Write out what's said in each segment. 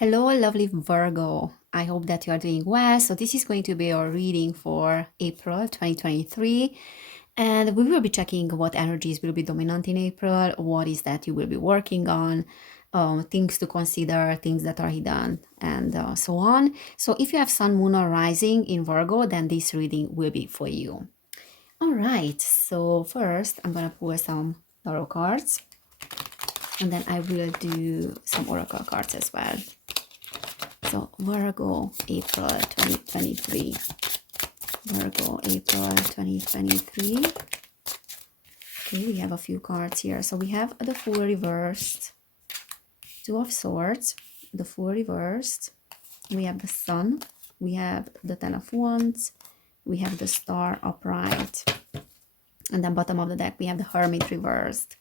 Hello, lovely Virgo. I hope that you are doing well. So, this is going to be your reading for April 2023. And we will be checking what energies will be dominant in April, what is that you will be working on, things to consider, things that are hidden, and so on. So, if you have Sun, Moon, or Rising in Virgo, then this reading will be for you. All right. So, first, I'm going to pull some tarot cards, and then I will do some oracle cards as well. So Virgo, April 2023. Virgo, April 2023. Okay, we have a few cards here. So we have the Fool reversed, Two of Swords, the Fool reversed. We have the Sun. We have the Ten of Wands. We have the Star upright. And then bottom of the deck, we have the Hermit reversed.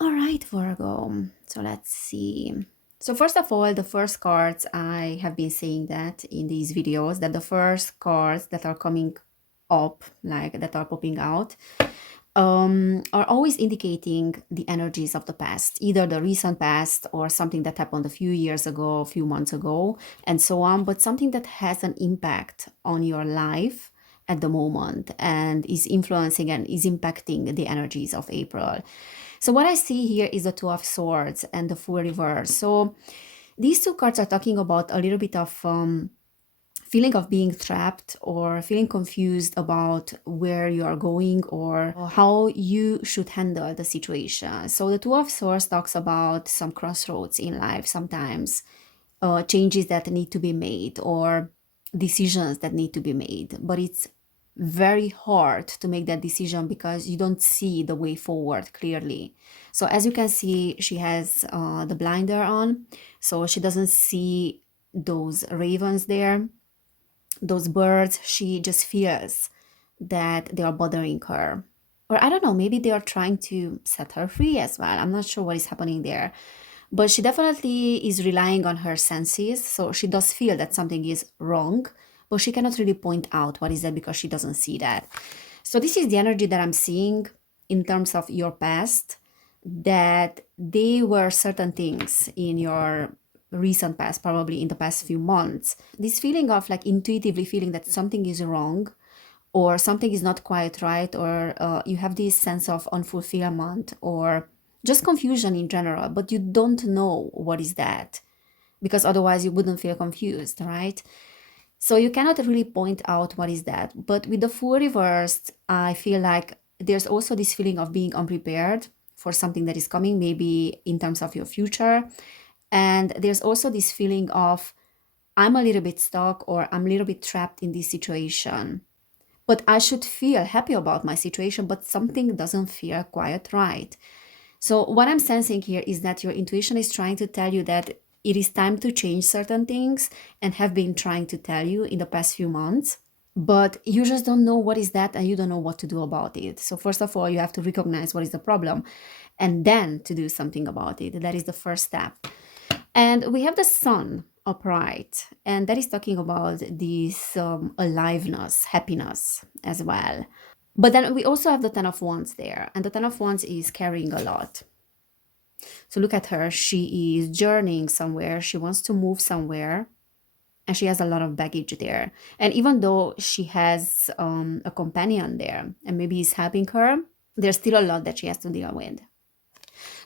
All right, Virgo. So let's see. So first of all, the first cards, I have been saying that in these videos, that the first cards that are coming up, like that are popping out, are always indicating the energies of the past, either the recent past or something that happened a few years ago, a few months ago, and so on, but something that has an impact on your life at the moment and is influencing and is impacting the energies of April. So what I see here is the Two of Swords and the Fool reverse. So these two cards are talking about a little bit of feeling of being trapped or feeling confused about where you are going or how you should handle the situation. So the Two of Swords talks about some crossroads in life sometimes, changes that need to be made or decisions that need to be made. But it's very hard to make that decision because you don't see the way forward clearly. So as you can see, she has the blinder on, so she doesn't see those ravens there, those birds. She just feels that they are bothering her. Or I don't know, maybe they are trying to set her free as well. I'm not sure what is happening there. But she definitely is relying on her senses. So she does feel that something is wrong, but she cannot really point out what is that because she doesn't see that. So this is the energy that I'm seeing in terms of your past, that they were certain things in your recent past, probably in the past few months. This feeling of like intuitively feeling that something is wrong or something is not quite right, or you have this sense of unfulfillment or just confusion in general, but you don't know what is that because otherwise you wouldn't feel confused, right? So you cannot really point out what is that. But with the Fool reversed, I feel like there's also this feeling of being unprepared for something that is coming, maybe in terms of your future. And there's also this feeling of I'm a little bit stuck or I'm a little bit trapped in this situation. But I should feel happy about my situation, but something doesn't feel quite right. So, what I'm sensing here is that your intuition is trying to tell you that it is time to change certain things and have been trying to tell you in the past few months, but you just don't know what is that and you don't know what to do about it. So, first of all, you have to recognize what is the problem and then to do something about it. That is the first step. And we have the Sun upright, and that is talking about this aliveness, happiness as well. But then we also have the Ten of Wands there, and the Ten of Wands is carrying a lot. So look at her. She is journeying somewhere. She wants to move somewhere, and she has a lot of baggage there. And even though she has a companion there, and maybe he's helping her, there's still a lot that she has to deal with.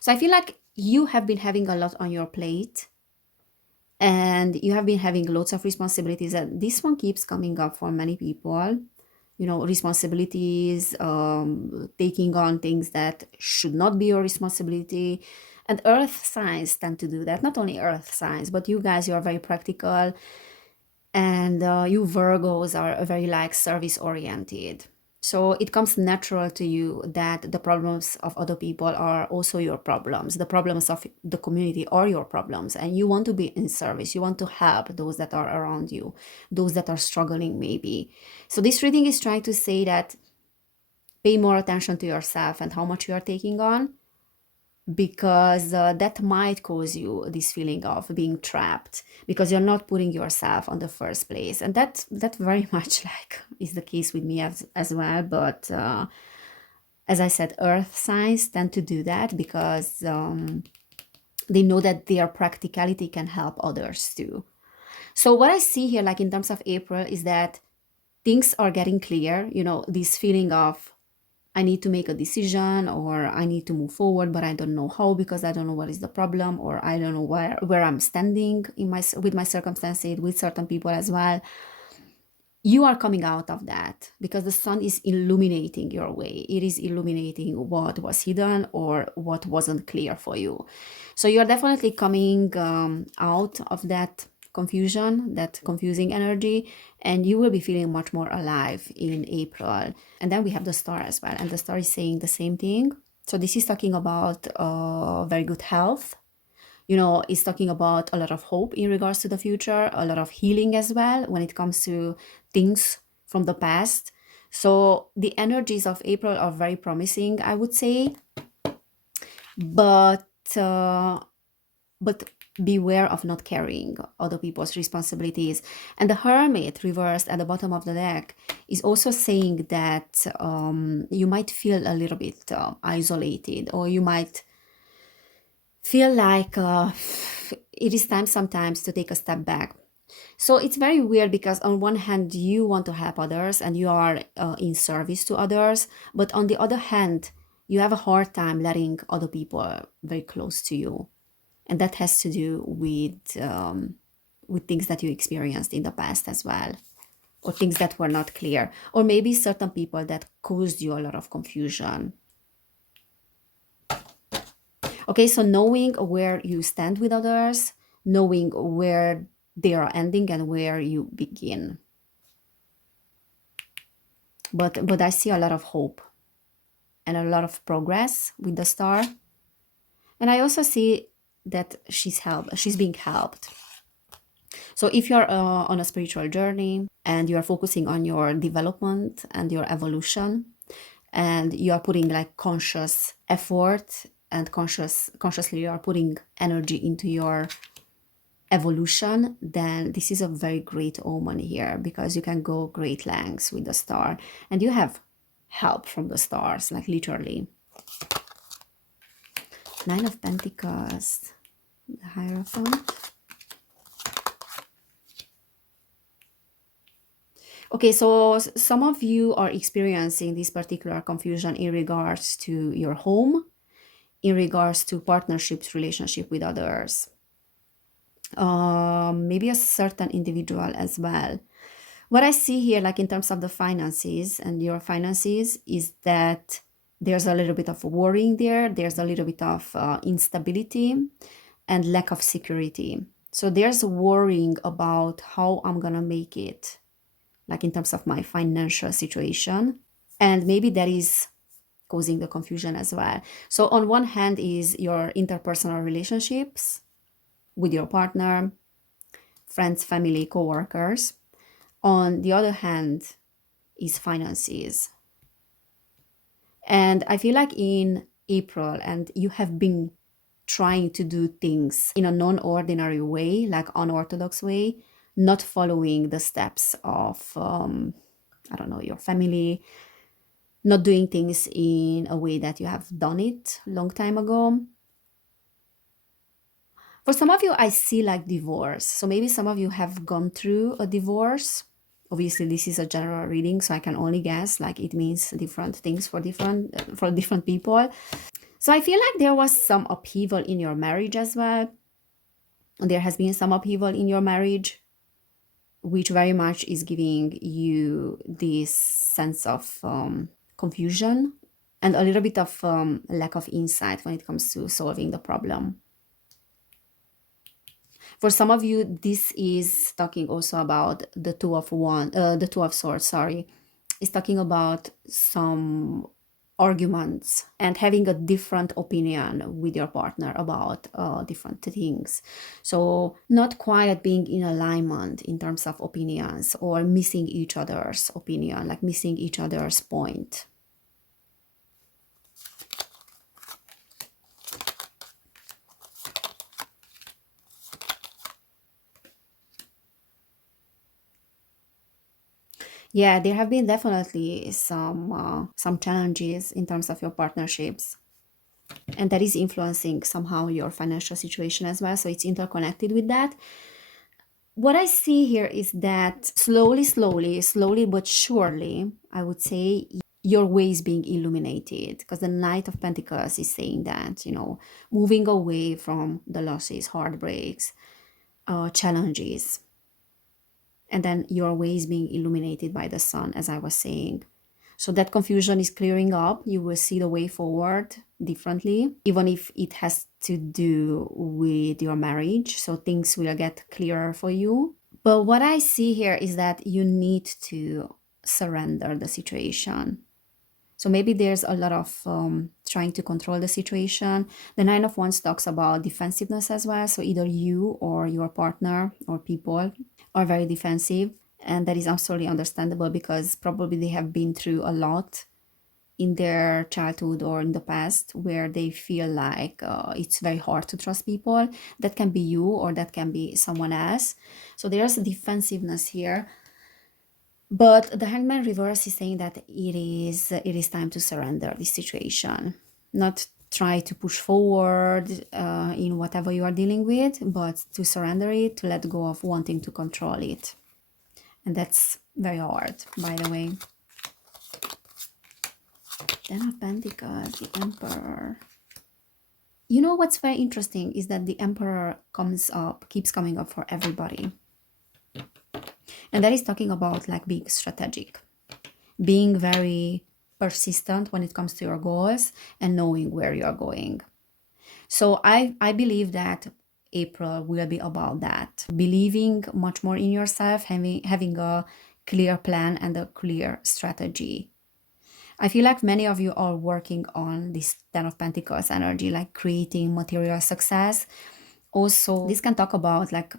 So I feel like you have been having a lot on your plate, and you have been having lots of responsibilities. And this one keeps coming up for many people. You know, responsibilities, taking on things that should not be your responsibility. And earth signs tend to do that. Not only earth signs, but you guys, you are very practical. And you Virgos are very like service oriented. So it comes natural to you that the problems of other people are also your problems. The problems of the community are your problems. And you want to be in service. You want to help those that are around you, those that are struggling maybe. So this reading is trying to say that pay more attention to yourself and how much you are taking on, because that might cause you this feeling of being trapped because you're not putting yourself on the first place. And that very much like is the case with me as well. But as I said, earth signs tend to do that because They know that their practicality can help others too. So what I see here, like in terms of April, is that things are getting clear. This feeling of I need to make a decision, or I need to move forward, but I don't know how because I don't know what is the problem, or I don't know where I'm standing in my with my circumstances, with certain people as well. You are coming out of that because the sun is illuminating your way. It is illuminating what was hidden or what wasn't clear for you. So you're definitely coming out of that confusion, that confusing energy, and you will be feeling much more alive in April. And then we have the star as well, and the star is saying the same thing. So this is talking about very good health. Is talking about a lot of hope in regards to the future, a lot of healing as well when it comes to things from the past. So the energies of April are very promising, I would say, but uh, but beware of not carrying other people's responsibilities. And the Hermit reversed at the bottom of the deck is also saying that you might feel a little bit isolated, or you might feel like it is time sometimes to take a step back. So it's very weird because on one hand you want to help others and you are in service to others, but on the other hand you have a hard time letting other people very close to you, and that has to do with things that you experienced in the past as well, or things that were not clear, or maybe certain people that caused you a lot of confusion. Okay, so knowing where you stand with others, knowing where they are ending and where you begin. But I see a lot of hope and a lot of progress with the star. And I also see that she's being helped. So if you're on a spiritual journey and you're focusing on your development and your evolution, and you are putting like conscious effort and consciously you are putting energy into your evolution, then this is a very great omen here because you can go great lengths with the star and you have help from the stars, like literally. Nine of Pentacles, the Hierophant. Okay, so some of you are experiencing this particular confusion in regards to your home, in regards to partnerships, relationship with others, maybe a certain individual as well. What I see here, like in terms of the finances and your finances, is that there's a little bit of worrying there. There's a little bit of instability and lack of security. So there's worrying about how I'm gonna make it, like in terms of my financial situation. And maybe that is causing the confusion as well. So on one hand is your interpersonal relationships with your partner, friends, family, co-workers. On the other hand is finances. And I feel like in April, and you have been trying to do things in a non-ordinary way, like unorthodox way, not following the steps of, I don't know, your family, not doing things in a way that you have done it long time ago. For some of you, I see like divorce. So maybe some of you have gone through a divorce. Obviously, this is a general reading, so I can only guess. Like it means different things for different people. So I feel like there was some upheaval in your marriage as well. There has been some upheaval in your marriage, which very much is giving you this sense of confusion and a little bit of lack of insight when it comes to solving the problem. For some of you, this is talking also about the two of swords, sorry. It's talking about some arguments and having a different opinion with your partner about different things. So not quite being in alignment in terms of opinions, or missing each other's opinion, like missing each other's point. Yeah, there have been definitely some challenges in terms of your partnerships. And that is influencing somehow your financial situation as well. So it's interconnected with that. What I see here is that slowly but surely, I would say, your way is being illuminated, because the Knight of Pentacles is saying that, moving away from the losses, heartbreaks, challenges, and then your way is being illuminated by the sun, as I was saying. So that confusion is clearing up. You will see the way forward differently, even if it has to do with your marriage. So things will get clearer for you. But what I see here is that you need to surrender the situation. So maybe there's a lot of trying to control the situation. The Nine of Wands talks about defensiveness as well. So either you or your partner or people are very defensive. And that is absolutely understandable, because probably they have been through a lot in their childhood or in the past, where they feel like it's very hard to trust people. That can be you, or that can be someone else. So there's a defensiveness here. But the Hangman reverse is saying that it is time to surrender this situation, not try to push forward in whatever you are dealing with, but to surrender it, to let go of wanting to control it. And that's very hard, by the way. Ten of Pentacles, the Emperor. You know what's very interesting is that the Emperor keeps coming up for everybody. And that is talking about like being strategic, being very persistent when it comes to your goals, and knowing where you are going. So I believe that April will be about that. Believing much more in yourself, having a clear plan and a clear strategy. I feel like many of you are working on this Ten of Pentacles energy, like creating material success. Also, this can talk about like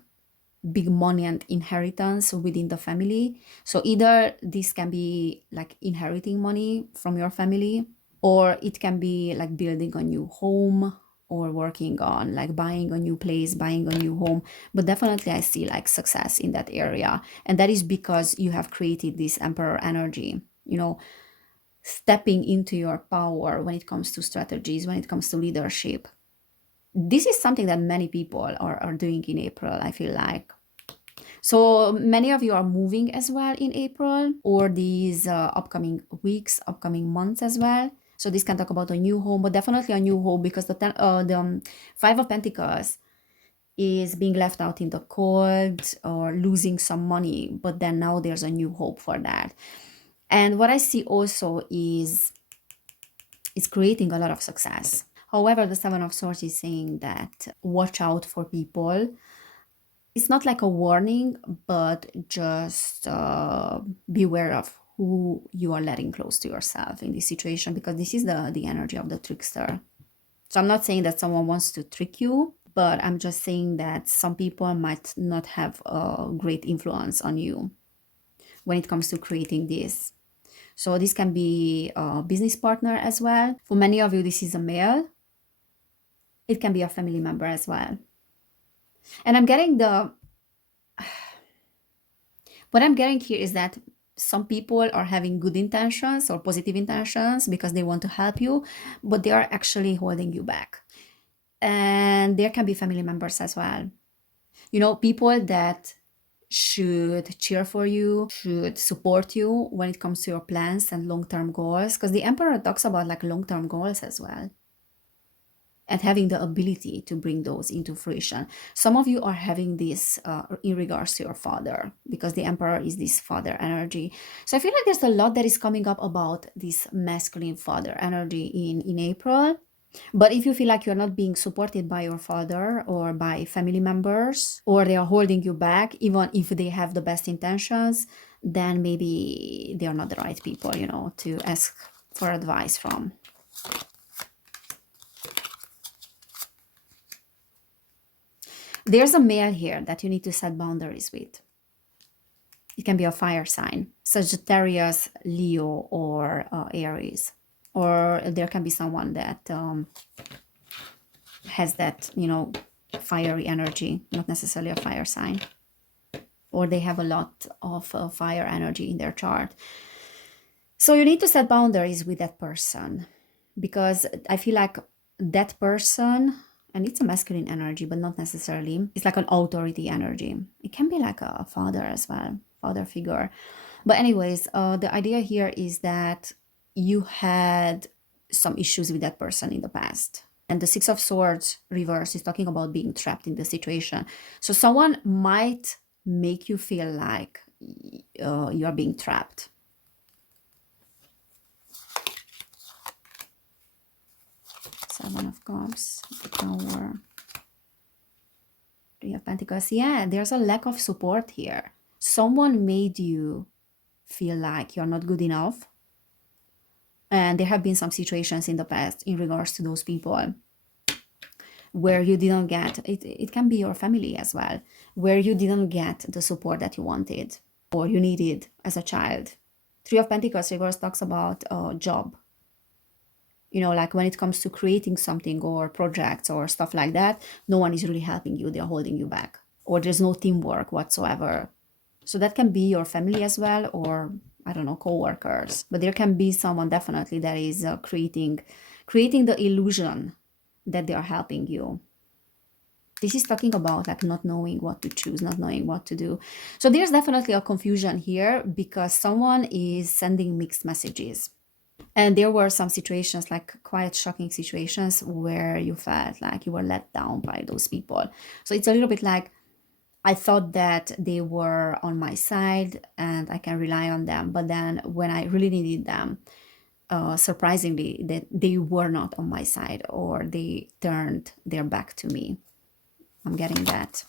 big money and inheritance within the family. So either this can be like inheriting money from your family, or it can be like building a new home, or working on like buying a new place, buying a new home. But definitely I see like success in that area. And that is because you have created this Emperor energy, stepping into your power when it comes to strategies, when it comes to leadership. This is something that many people are doing in April, I feel like. So many of you are moving as well in April, or these upcoming weeks, upcoming months as well. So this can talk about a new home, but definitely a new home, because the Five of Pentacles is being left out in the cold or losing some money, but then now there's a new hope for that. And what I see also is creating a lot of success. However, the Seven of Swords is saying that watch out for people. It's not like a warning, but just beware of who you are letting close to yourself in this situation, because this is the energy of the trickster. So I'm not saying that someone wants to trick you, but I'm just saying that some people might not have a great influence on you when it comes to creating this. So this can be a business partner as well. For many of you, this is a male. It can be a family member as well. And what I'm getting here is that some people are having good intentions or positive intentions because they want to help you, but they are actually holding you back. And there can be family members as well. People that should cheer for you, should support you when it comes to your plans and long-term goals, because the Emperor talks about like long-term goals as well, and having the ability to bring those into fruition. Some of you are having this in regards to your father, because the Emperor is this father energy. So I feel like there's a lot that is coming up about this masculine father energy in April. But if you feel like you're not being supported by your father or by family members, or they are holding you back, even if they have the best intentions, then maybe they are not the right people, to ask for advice from. There's a male here that you need to set boundaries with. It can be a fire sign, Sagittarius, Leo, or Aries. Or there can be someone that has that, fiery energy, not necessarily a fire sign. Or they have a lot of fire energy in their chart. So you need to set boundaries with that person, because I feel like that person, and it's a masculine energy, but not necessarily. It's like an authority energy. It can be like a father as well, father figure. But anyways, the idea here is that you had some issues with that person in the past. And the Six of Swords reverse is talking about being trapped in the situation. So someone might make you feel like you are being trapped. Seven of Cups, the Tower, Three of Pentacles. Yeah, there's a lack of support here. Someone made you feel like you're not good enough. And there have been some situations in the past in regards to those people where you didn't get, it can be your family as well, where you didn't get the support that you wanted or you needed as a child. Three of Pentacles reverse talks about a job. You know, like when it comes to creating something or projects or stuff like that, no one is really helping you. They're holding you back, or there's no teamwork whatsoever. So that can be your family as well, or I don't know, co-workers. But there can be someone definitely that is creating the illusion that they are helping you. This is talking about like not knowing what to choose, not knowing what to do. So there's definitely a confusion here because someone is sending mixed messages. And there were some situations, like quite shocking situations, where you felt like you were let down by those people. So it's a little bit like, I thought that they were on my side and I can rely on them. But then when I really needed them, surprisingly, that they were not on my side, or they turned their back to me. I'm getting that.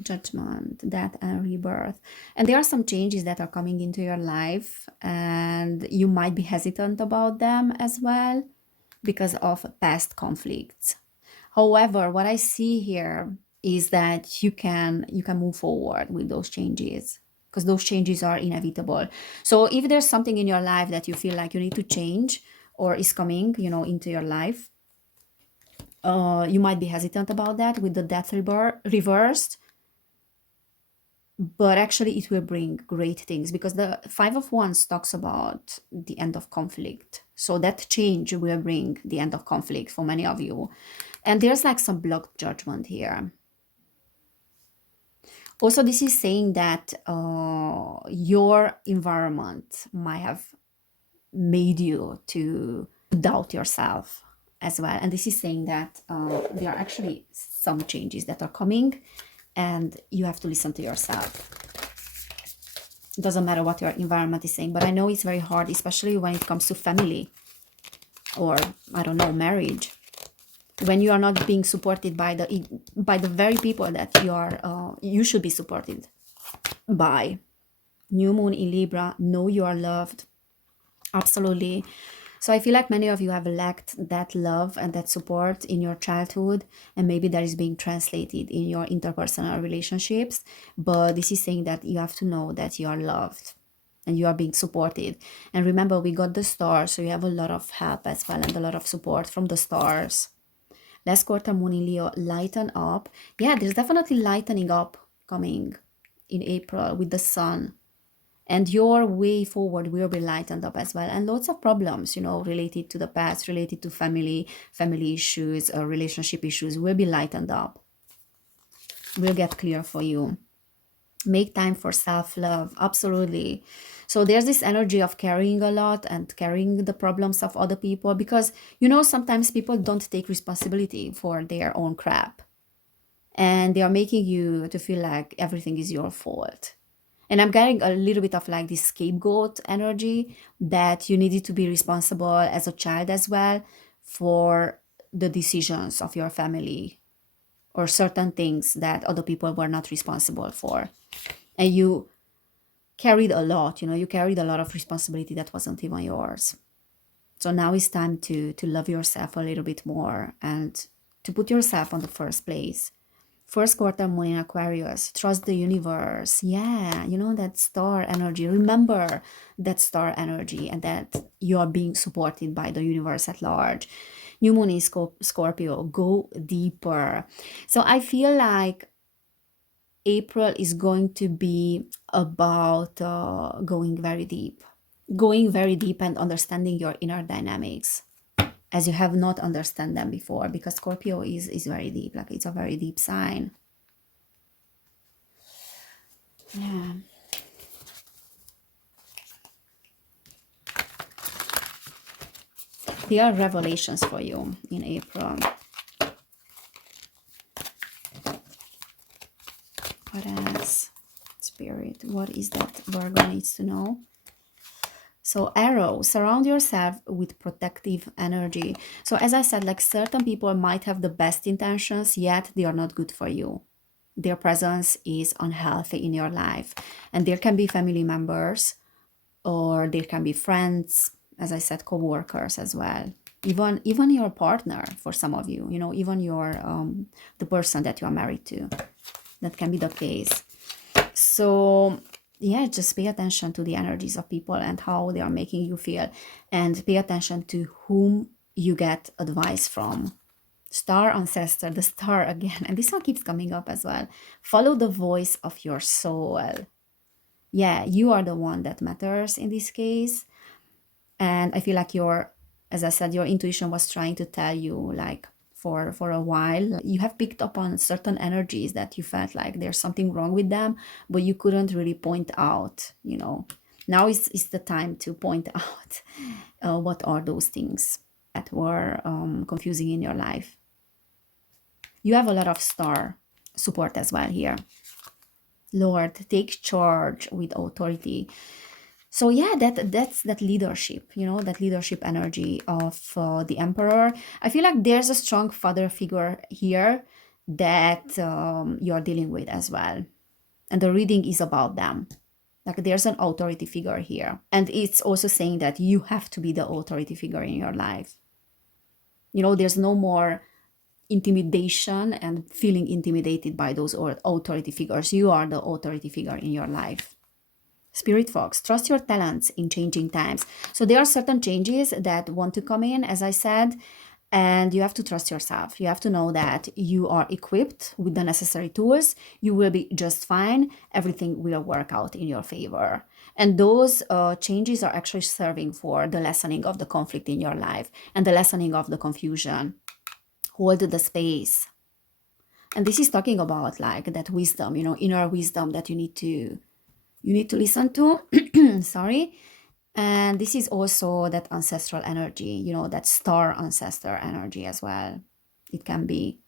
Judgment, death, and rebirth. And there are some changes that are coming into your life, and you might be hesitant about them as well because of past conflicts. However, what I see here is that you can move forward with those changes because those changes are inevitable. So if there's something in your life that you feel like you need to change or is coming, you know, into your life, you might be hesitant about that with the death reversed, but actually it will bring great things because the Five of Wands talks about the end of conflict. So that change will bring the end of conflict for many of you. And there's like some blocked judgment here. Also, this is saying that your environment might have made you to doubt yourself as well. And this is saying that there are actually some changes that are coming and you have to listen to yourself. It doesn't matter what your environment is saying, but I know it's very hard, especially when it comes to family or, I don't know, marriage. When you are not being supported by the very people that you should be supported by. New moon in Libra, know you are loved. Absolutely. So I feel like many of you have lacked that love and that support in your childhood, and maybe that is being translated in your interpersonal relationships. But this is saying that you have to know that you are loved and you are being supported. And remember, we got the stars, so you have a lot of help as well and a lot of support from the stars. Last quarter moon in Leo, lighten up. Yeah, there's definitely lightening up coming in April with the sun. And your way forward will be lightened up as well. And lots of problems, you know, related to the past, related to family issues, relationship issues will be lightened up. Will get clear for you. Make time for self-love. Absolutely. So there's this energy of carrying a lot and carrying the problems of other people because, you know, sometimes people don't take responsibility for their own crap. And they are making you to feel like everything is your fault. And I'm getting a little bit of like this scapegoat energy that you needed to be responsible as a child as well for the decisions of your family or certain things that other people were not responsible for. And you carried a lot, you know, you carried a lot of responsibility that wasn't even yours. So now it's time to love yourself a little bit more and to put yourself on the first place. First quarter moon in Aquarius, trust the universe. Yeah, you know, that star energy. Remember that star energy and that you are being supported by the universe at large. New moon in Scorpio, go deeper. So I feel like April is going to be about going very deep. going very deep and understanding your inner dynamics as you have not understand them before, because Scorpio is very deep, like it's a very deep sign. Yeah. There are revelations for you in April. What else? Spirit, what is that Virgo needs to know? So arrow, surround yourself with protective energy. So as I said, like certain people might have the best intentions, yet they are not good for you. Their presence is unhealthy in your life. And there can be family members, or there can be friends, as I said, co-workers as well. Even your partner, for some of you, you know, even your the person that you are married to. That can be the case. So yeah, just pay attention to the energies of people and how they are making you feel, and pay attention to whom you get advice from. Star ancestor, the star again, and this one keeps coming up as well. Follow the voice of your soul. Yeah, you are the one that matters in this case. And I feel like your, as I said, your intuition was trying to tell you, like, for a while you have picked up on certain energies that you felt like there's something wrong with them, but you couldn't really point out, you know. Now is the time to point out what are those things that were confusing in your life. You have a lot of star support as well here. Lord, take charge with authority. So yeah, that's that leadership, you know, that leadership energy of the emperor. I feel like there's a strong father figure here that you're dealing with as well, and the reading is about them. Like there's an authority figure here, and it's also saying that you have to be the authority figure in your life. You know, there's no more intimidation and feeling intimidated by those authority figures. You are the authority figure in your life. Spirit Fox, trust your talents in changing times. So there are certain changes that want to come in, as I said, and you have to trust yourself. You have to know that you are equipped with the necessary tools. You will be just fine. Everything will work out in your favor. And those changes are actually serving for the lessening of the conflict in your life and the lessening of the confusion. Hold the space. And this is talking about like that wisdom, you know, inner wisdom that you need to listen to. Sorry. And this is also that ancestral energy, you know, that star ancestor energy as well. It can be.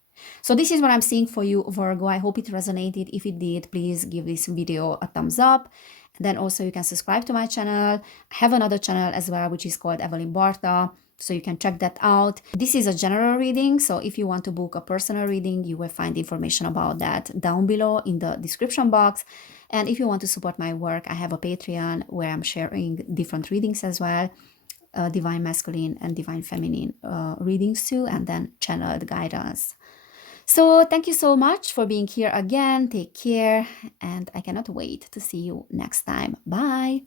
So this is what I'm seeing for you, Virgo. I hope it resonated. If it did, please give this video a thumbs up. And then also you can subscribe to my channel. I have another channel as well, which is called Evelin Barta. So you can check that out. This is a general reading. So if you want to book a personal reading, you will find information about that down below in the description box. And if you want to support my work, I have a Patreon where I'm sharing different readings as well. Divine masculine and divine feminine readings too, and then channeled guidance. So thank you so much for being here again. Take care, and I cannot wait to see you next time. Bye.